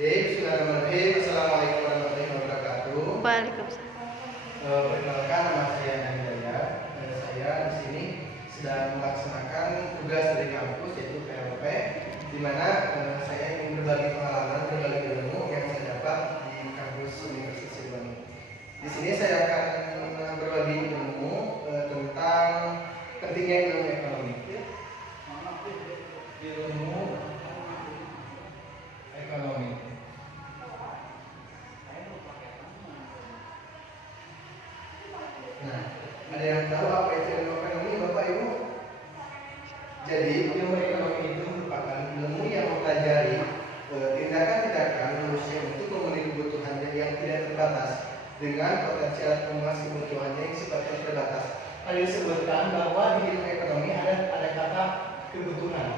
Bismillahirrahmanirrahim. Assalamualaikum warahmatullahi wabarakatuh. Waalaikumsalam. Perkenalkan, nama saya Hidayat. Saya di sini sedang melaksanakan tugas dari kampus, yaitu PLP, di mana saya ingin berbagi pengalaman, berbagi ilmu yang saya dapat di kampus Universitas Bandung. Di sini saya akan berbagi ilmu tentang pentingnya ilmu ekonomi. Ilmu ekonomi. Nah, ada yang tahu apa itu ilmu ekonomi, Bapak Ibu? Jadi, ilmu ekonomi itu merupakan ilmu yang mempelajari tindakan-tindakan manusia untuk memenuhi kebutuhannya yang tidak terbatas dengan potensial memenuhi kebutuhannya yang sifatnya terbatas. Tadi disebutkan bahwa di ilmu ekonomi ada kata kebutuhan.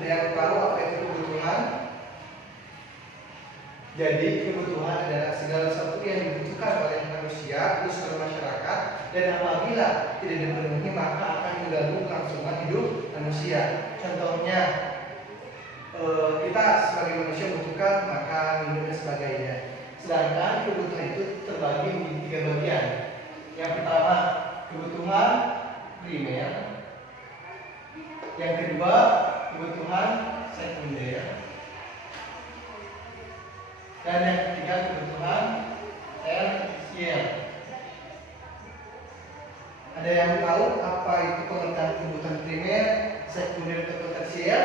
Ada yang tahu apa itu kebutuhan? Jadi kebutuhan adalah segala sesuatu yang dibutuhkan oleh manusia, khususnya masyarakat, dan apabila tidak dipenuhi maka akan mengganggu kelangsungan hidup manusia. Contohnya, kita sebagai manusia membutuhkan makan, minum, dan sebagainya. Sedangkan kebutuhan itu terbagi menjadi 3 bagian. Yang pertama, kebutuhan primer. Yang kedua, kebutuhan sekunder. Dan yang ketiga, kebutuhan tersier. Ada yang tahu apa itu pengertian kebutuhan primer, sekunder, atau tersier?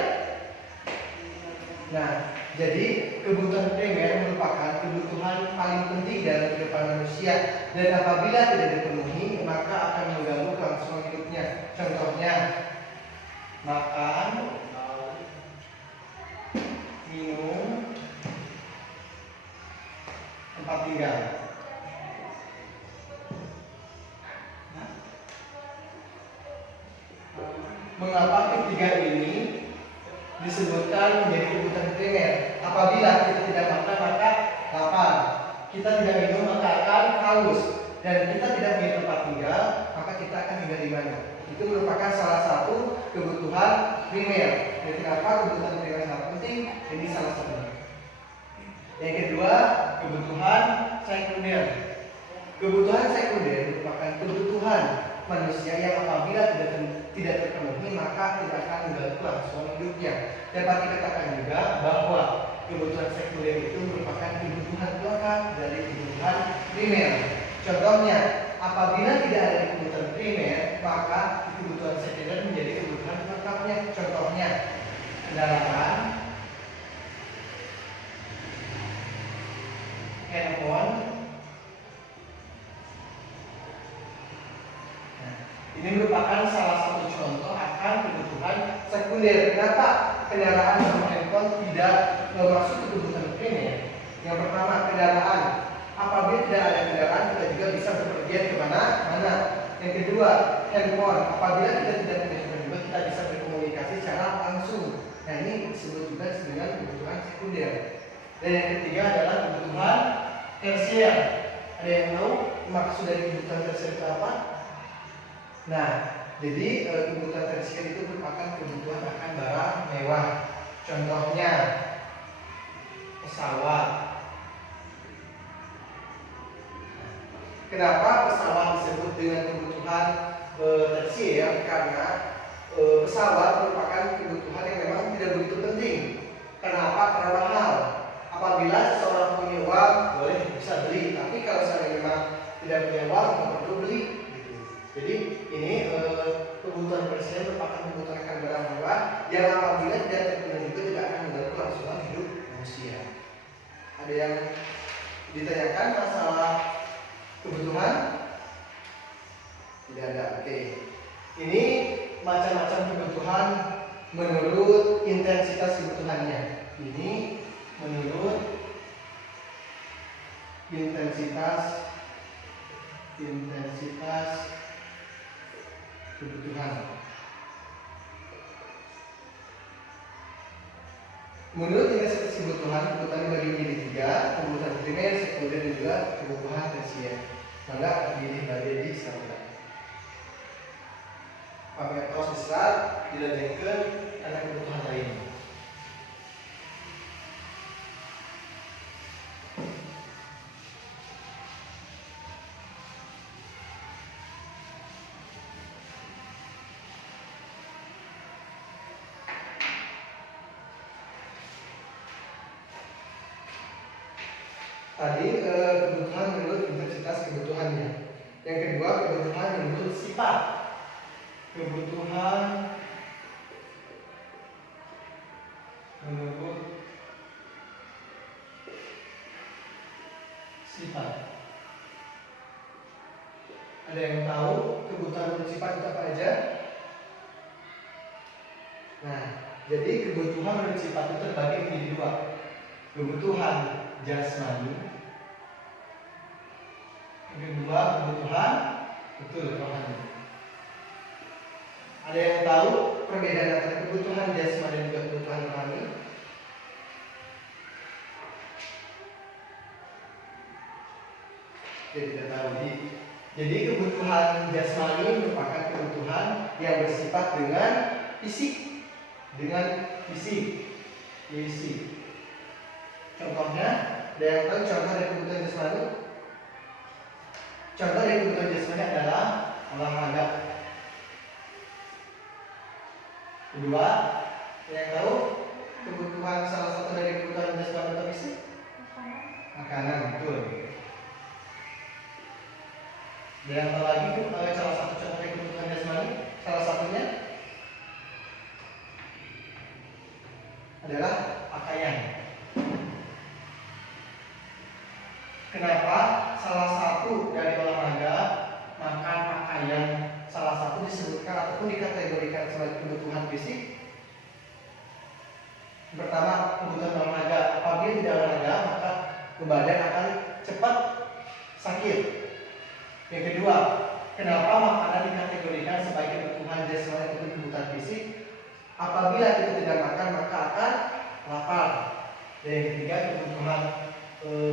Nah, jadi kebutuhan primer merupakan kebutuhan paling penting dalam kehidupan manusia, dan apabila tidak dipenuhi maka akan mengganggu kelangsungan hidupnya. Contohnya, makan, minum, tempat tinggal. Mengapa ketiga ini disebutkan menjadi kebutuhan primer? Apabila kita tidak makan maka lapar, kita tidak minum maka akan haus, dan kita tidak punya tempat tinggal maka kita akan tinggal di mana? Itu merupakan salah satu kebutuhan primer. Dan kenapa kebutuhan primer sangat penting? Ini salah satunya. Yang kedua, kebutuhan sekunder. Kebutuhan sekunder merupakan kebutuhan manusia yang apabila tidak terpenuhi maka tidak akan mengganggu kelangsungan hidupnya. Dapat dikatakan juga bahwa kebutuhan sekunder itu merupakan kebutuhan pelengkap dari kebutuhan primer. Contohnya, apabila tidak ada kebutuhan primer maka kebutuhan sekunder menjadi kebutuhan pelengkapnya. Contohnya, kendaraan, handphone. Nah, ini merupakan salah satu contoh akan kebutuhan sekunder. Kenapa kendaraan sama handphone tidak masuk ke kebutuhan primer? Yang pertama, kendaraan. Apabila tidak ada kendaraan, kita juga bisa berpergian kemana-mana. Yang kedua, handphone. Apabila kita tidak punya handphone juga, kita bisa berkomunikasi secara langsung. Nah, ini disebut juga dengan kebutuhan sekunder. Dan yang ketiga adalah kebutuhan tersier. Ada yang tahu maksud dari kebutuhan tersier itu apa? Nah, jadi kebutuhan tersier itu merupakan kebutuhan akan barang mewah. Contohnya, pesawat. Kenapa pesawat disebut dengan kebutuhan tersier? Karena pesawat merupakan kebutuhan yang memang tidak begitu penting. Kenapa? Karena mahal. Apabila seseorang punya uang, boleh bisa beli. Tapi kalau saya memang tidak punya uang, nggak perlu beli. Gitu. Jadi ini kebutuhan tersier merupakan kebutuhan akan barang mewah yang apabila tidak terpenuhi itu tidak akan mengganggu kelangsungan hidup manusia. Ada yang ditanyakan masalah kebutuhan? Tidak ada. Oke. Ini macam-macam kebutuhan menurut intensitas kebutuhannya. Ini menurut intensitas kebutuhan. Menurut intensitas kebutuhan dibagi menjadi 3, kebutuhan primer, sekunder, dan juga kebutuhan tersier. Maka pilih bagi di selanjutnya. pamertos diserat dilanjutkan karena kebutuhan lain. Tadi kebutuhan menurut intensitas kebutuhannya. Yang kedua, kebutuhan menurut sifat. Kebutuhan menurut sifat. Ada yang tahu kebutuhan menurut sifat itu apa aja? Nah, jadi kebutuhan menurut sifat itu terbagi menjadi dua. Kebutuhan jasmani, yang kedua kebutuhan rohani. Ada yang tahu perbedaan antara kebutuhan jasmani dan juga kebutuhan rohani? Tidak tahu. Jadi kebutuhan jasmani merupakan kebutuhan yang bersifat dengan fisik, fisik. Contohnya, ada yang tahu contoh dari kebutuhan jasmani? Contoh dari kebutuhan jasmani adalah olahraga. Kedua, yang tahu kebutuhan salah satu dari kebutuhan jasmani atau fisik? Makanan, betul. Dan yang tahu lagi salah satu contoh dari kebutuhan jasmani, salah satunya adalah pakaian. Kenapa salah satu dari olahraga, makan, pakaian, salah satu disebutkan ataupun dikategorikan sebagai kebutuhan fisik? Pertama, kebutuhan olahraga. Apabila tidak olahraga, maka badan akan cepat sakit. Yang kedua, kenapa makanan dikategorikan sebagai kebutuhan jasmani ataupun kebutuhan fisik? Apabila kita tidak makan, maka akan lapar. Dan yang ketiga, kebutuhan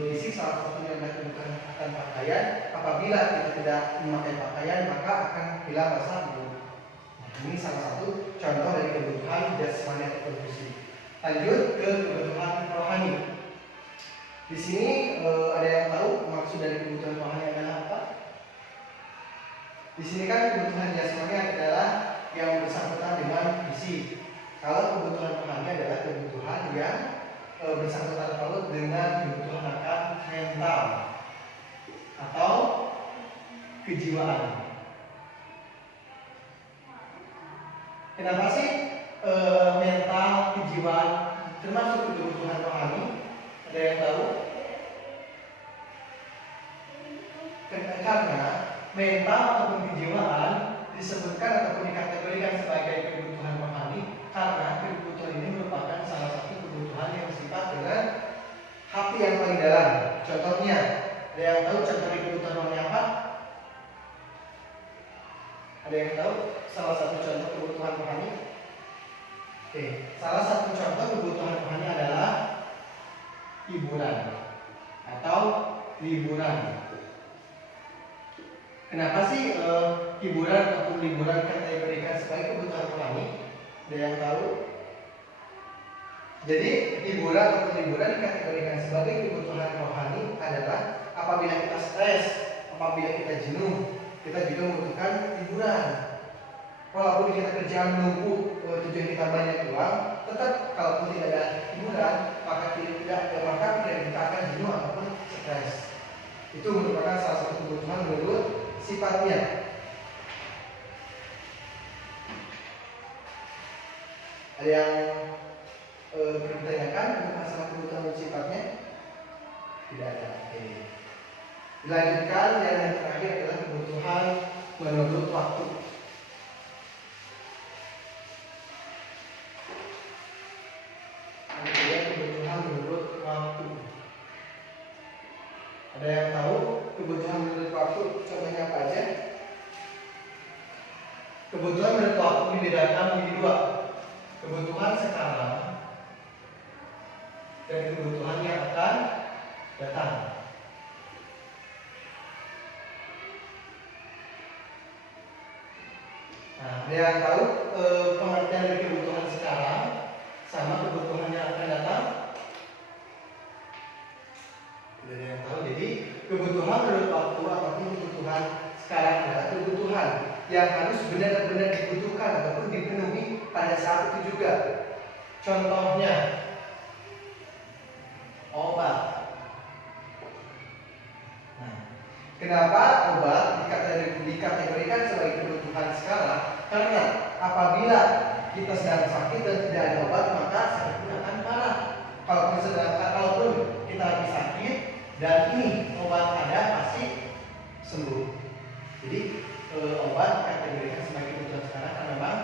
fisik salah satunya adalah kebutuhan akan pakaian. Apabila kita tidak memakai pakaian, maka akan hilang rasa malu. Ini salah satu contoh dari kebutuhan jasmani ataupun fisik. Lanjut ke kebutuhan rohani. Di sini ada yang tahu maksud dari kebutuhan rohani adalah apa? Di sini kan kebutuhan jasmani adalah yang bersangkutan dengan fisik. Kalau kebutuhan rohani adalah kebutuhan yang bersangkutan paut dengan kebutuhan akan mental atau kejiwaan. Kenapa sih mental, kejiwaan termasuk kebutuhan rohani? Ada yang tahu? Karena mental ataupun kejiwaan disebutkan ataupun dikategorikan sebagai kebutuhan rohani karena kebutuhan ini merupakan salah satu kebutuhan yang bersifat dengan hati yang paling dalam. Contohnya, ada yang tahu contoh dari kebutuhan rohani apa? Ada yang tahu salah satu contoh kebutuhan rohani? Oke, salah satu contoh kebutuhan rohani adalah hiburan atau liburan. Kenapa sih hiburan ataupun liburan dikategorikan sebagai kebutuhan rohani? Ada yang tahu? Jadi hiburan ataupun liburan dikategorikan sebagai kebutuhan rohani adalah apabila kita stres, apabila kita jenuh, kita juga membutuhkan hiburan. Walaupun kita kerjaan menumpuk, tujuan kita banyak uang, tetap kalaupun tidak ada hiburan, maka kita akan jenuh ataupun stres. Itu merupakan salah satu kebutuhan menurut sifatnya. Ada yang bertanyakan untuk masalah kebutuhan sifatnya? Tidak ada. Oke. Dilanjutkan yang terakhir adalah kebutuhan menurut waktu. Kebutuhan menurut waktu. Ada yang tahu kebutuhan menurut waktu contohnya apa aja? Kebutuhan menurut waktu dibedakan menjadi dua. Kebutuhan sekarang dan kebutuhan yang akan datang. Nah, ada yang tahu pengertian dari kebutuhan sekarang sama kebutuhan yang akan datang? Tidak ada yang tahu. Jadi kebutuhan menurut waktu ataupun kebutuhan sekarang adalah kebutuhan yang harus benar-benar dibutuhkan ataupun dipenuhi pada saat itu juga. Contohnya obat. Nah, kenapa obat dikategorikan sebagai kebutuhan sekarang? Karena apabila kita sedang sakit dan tidak ada obat, maka sakitnya akan parah. Kalaupun kita lagi sakit dan ini obat ada, pasti sembuh. Jadi obat dikategorikan sebagai kebutuhan sekarang karena memang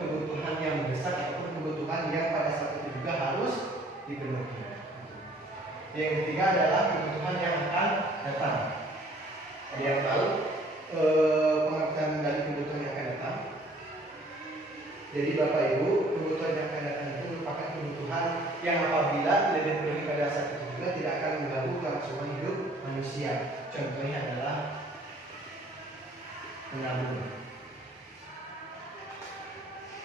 kebutuhan yang mendesak ataupun kebutuhan yang pada saat itu juga harus dipenuhi. Yang ketiga adalah kebutuhan yang akan datang. Ada yang tahu pengertian dari kebutuhan yang akan datang? Jadi Bapak Ibu, kebutuhan yang akan datang itu merupakan kebutuhan yang apabila tidak dipenuhi pada saat itu juga tidak akan mengganggu kelangsungan hidup manusia. Contohnya adalah menabung.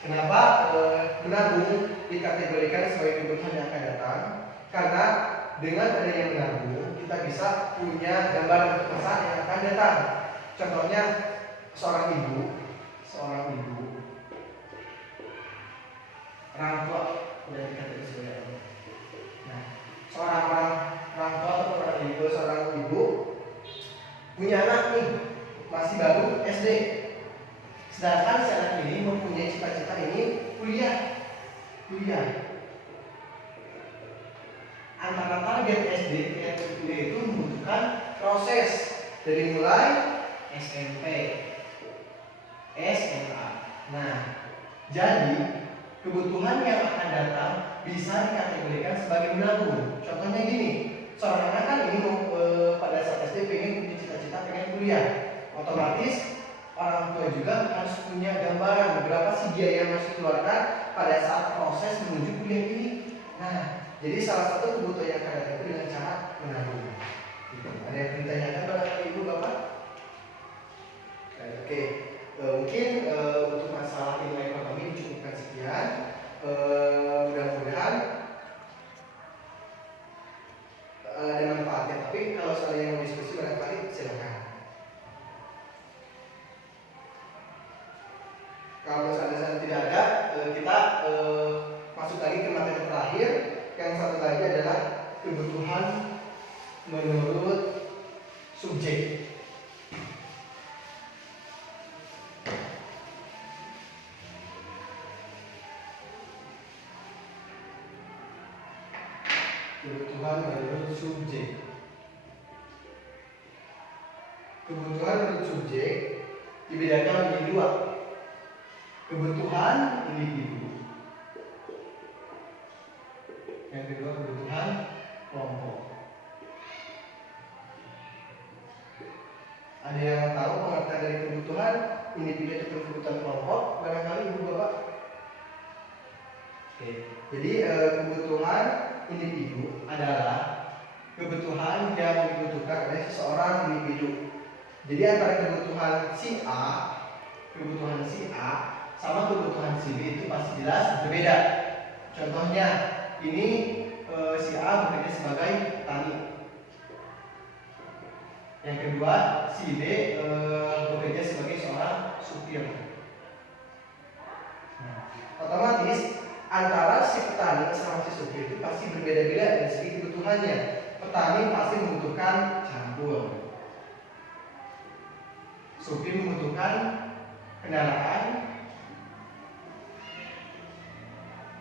Kenapa menabung dikategorikan sebagai kebutuhan yang akan datang? Karena dengan adanya menabung, kita bisa punya gambaran untuk masa yang akan datang. Contohnya seorang ibu, orang tua udah dikategorikan sebagai apa? Nah, seorang tua atau seorang ibu punya anak nih, masih baru SD. Sedangkan si anak ini mempunyai cita-cita ini kuliah. Antara target SD dan kuliah itu membutuhkan proses dari mulai SMP, SMA. Nah, jadi kebutuhan yang akan datang bisa dikategorikan sebagai menabung. Contohnya gini, seorang anak kan ini pada saat SD pengen punya cita-cita pengen kuliah, otomatis orang tua juga harus punya gambaran berapa sih biaya yang harus dikeluarkan pada saat proses menuju kuliah ini. Nah, jadi salah satu kebutuhan yang akan datang itu dengan cara menabung. Ada yang ditanyakan barangkali Ibu Bapak? Oke. Mungkin untuk masalah ilmu ekonomi dicukupkan sekian. Mudah-mudahan ada manfaatnya. Tapi kalau saya mau diskusi barangkali silakan. Kalau misalnya tidak ada, kita masuk lagi ke materi terakhir. Yang satu lagi adalah kebutuhan menurut subjek. Kebutuhan menurut subjek. Kebutuhan menurut subjek dibedakan menjadi dua. Kebutuhan individu. Yang kedua kebutuhan kelompok. Ada yang tahu pengertian dari kebutuhan individu atau kebutuhan kelompok? Barangkali Ibu Bapak. Oke. Jadi kebutuhan individu adalah kebutuhan yang dibutuhkan oleh seseorang individu. Jadi antara kebutuhan si A sama kebutuhan si B itu pasti jelas berbeda. Contohnya ini si A bekerja sebagai petani. Yang kedua si B bekerja sebagai seorang supir. Nah, otomatis antara si petani sama si supir itu pasti berbeda-beda dari segi kebutuhannya. Petani pasti membutuhkan campur. Supir membutuhkan kendaraan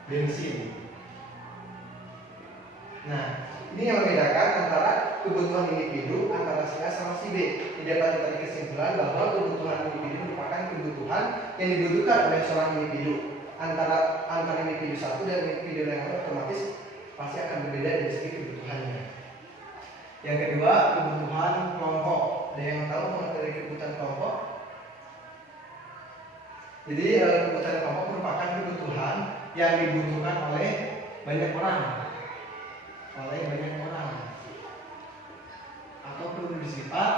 bensin. Nah, ini yang membedakan antara kebutuhan individu antara si A sama si B. Tidak dapat ditarik kesimpulan bahwa kebutuhan individu merupakan kebutuhan yang dibutuhkan oleh seorang individu. Antara individu satu dan individu yang lain otomatis pasti akan berbeda dari segi kebutuhannya. Yang kedua, kebutuhan kelompok. Ada yang tahu mengenai kebutuhan kelompok? Jadi kebutuhan kelompok merupakan kebutuhan yang dibutuhkan oleh banyak orang, atau bersifat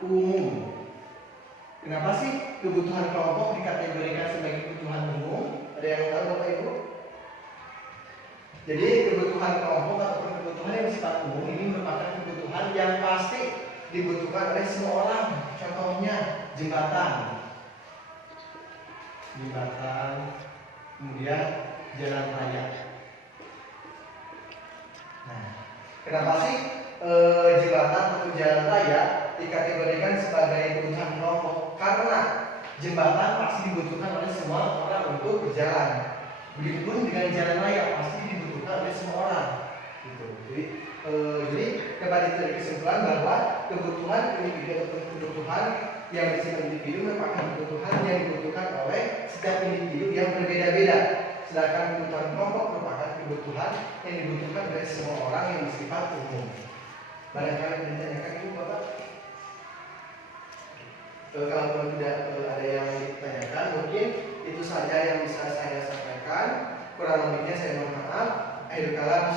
umum. Kenapa sih kebutuhan kelompok dikategorikan sebagai kebutuhan umum? Ada yang tahu Bapak Ibu? Jadi kebutuhan kelompok ataupun kebutuhan yang bersifat umum ini merupakan kebutuhan yang pasti dibutuhkan oleh semua orang. Contohnya jembatan, kemudian jalan raya. Nah, kenapa sih jembatan atau jalan raya dikategorikan sebagai kebutuhan kelompok? Karena jembatan pasti dibutuhkan oleh semua orang untuk berjalan. Begitupun dengan jalan raya pasti dibutuhkan oleh semua orang. Gitu. Jadi dapat ditarik kesimpulan bahwa kebutuhan individu atau kebutuhan yang bersifat individu merupakan kebutuhan yang dibutuhkan oleh setiap individu yang berbeda-beda. Sedangkan kebutuhan kelompok merupakan kebutuhan yang dibutuhkan oleh semua orang yang bersifat umum. Barangkali yang ditanyakan Ibu Bapak? Kalau tidak ada yang ditanyakan, mungkin itu saja yang bisa saya sampaikan. Kurang lebihnya saya mohon maaf. Akhir kalam.